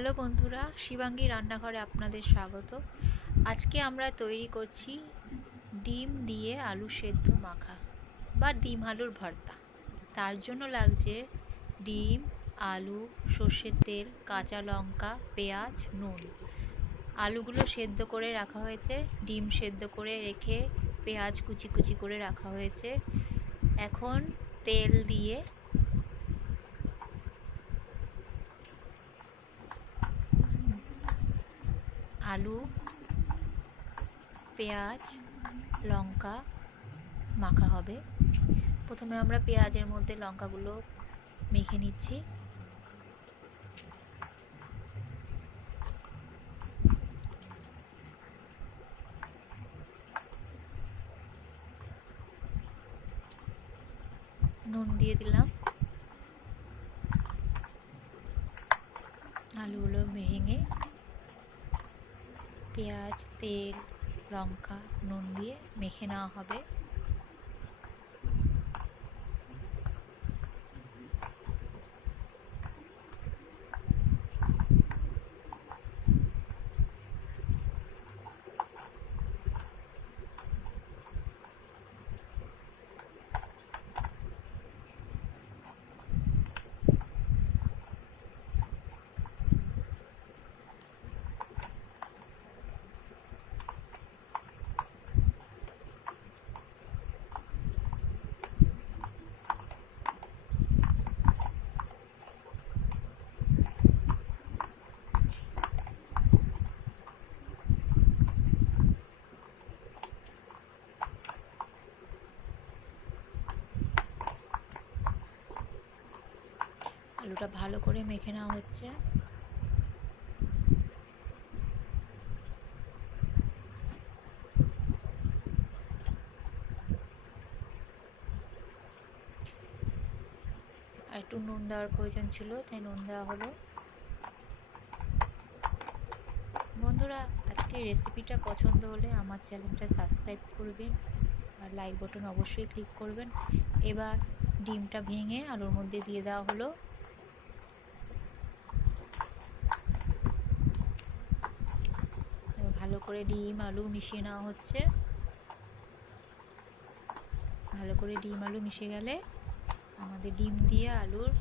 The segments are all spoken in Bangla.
হ্যালো বন্ধুরা, শিবাঙ্গী রান্নাঘরে আপনাদের স্বাগত। আজকে আমরা তৈরি করছি ডিম দিয়ে আলু সেদ্ধ মাখা বা ডিম আলুর ভর্তা। তার জন্য লাগছে ডিম, আলু, সর্ষের তেল, কাঁচা লঙ্কা, পেঁয়াজ, নুন। আলুগুলো সেদ্ধ করে রাখা হয়েছে, ডিম সেদ্ধ করে রেখে পেঁয়াজ কুচি কুচি করে রাখা হয়েছে। এখন তেল দিয়ে আলু, পেঁয়াজ, লঙ্কা মাখা হবে। প্রথমে আমরা পেঁয়াজের মধ্যে লঙ্কাগুলো মেখে নিচ্ছি। নুন দিয়ে দিলাম। আলুগুলো ভেঙে পেঁয়াজ, তেল, লঙ্কা, নুন দিয়ে মেখে নেওয়া হবে। আলুটা ভালো করে মেখে নেওয়া হচ্ছে। আর একটু নুন দেওয়ার প্রয়োজন ছিল, তাই নুন দেওয়া হলো। বন্ধুরা, আজকের রেসিপিটা পছন্দ হলে আমার চ্যানেলটা সাবস্ক্রাইব করবেন আর লাইক বাটন অবশ্যই ক্লিক করবেন। এবার ডিমটা ভেঙে আলুর মধ্যে দিয়ে দেওয়া হলো। ভালো করে ডিম আলু মিশিয়ে নেওয়া হচ্ছে। ভালো করে ডিম আলু মিশে গেলে আমাদের ডিম দিয়ে আলুর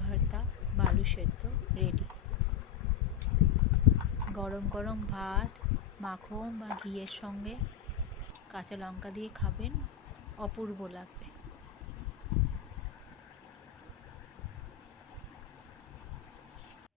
ভর্তা বা আলু সেদ্ধ রেডি। গরম গরম ভাত, মাখন বা ঘিয়ের সঙ্গে কাঁচা লঙ্কা দিয়ে খাবেন, অপূর্ব লাগবে।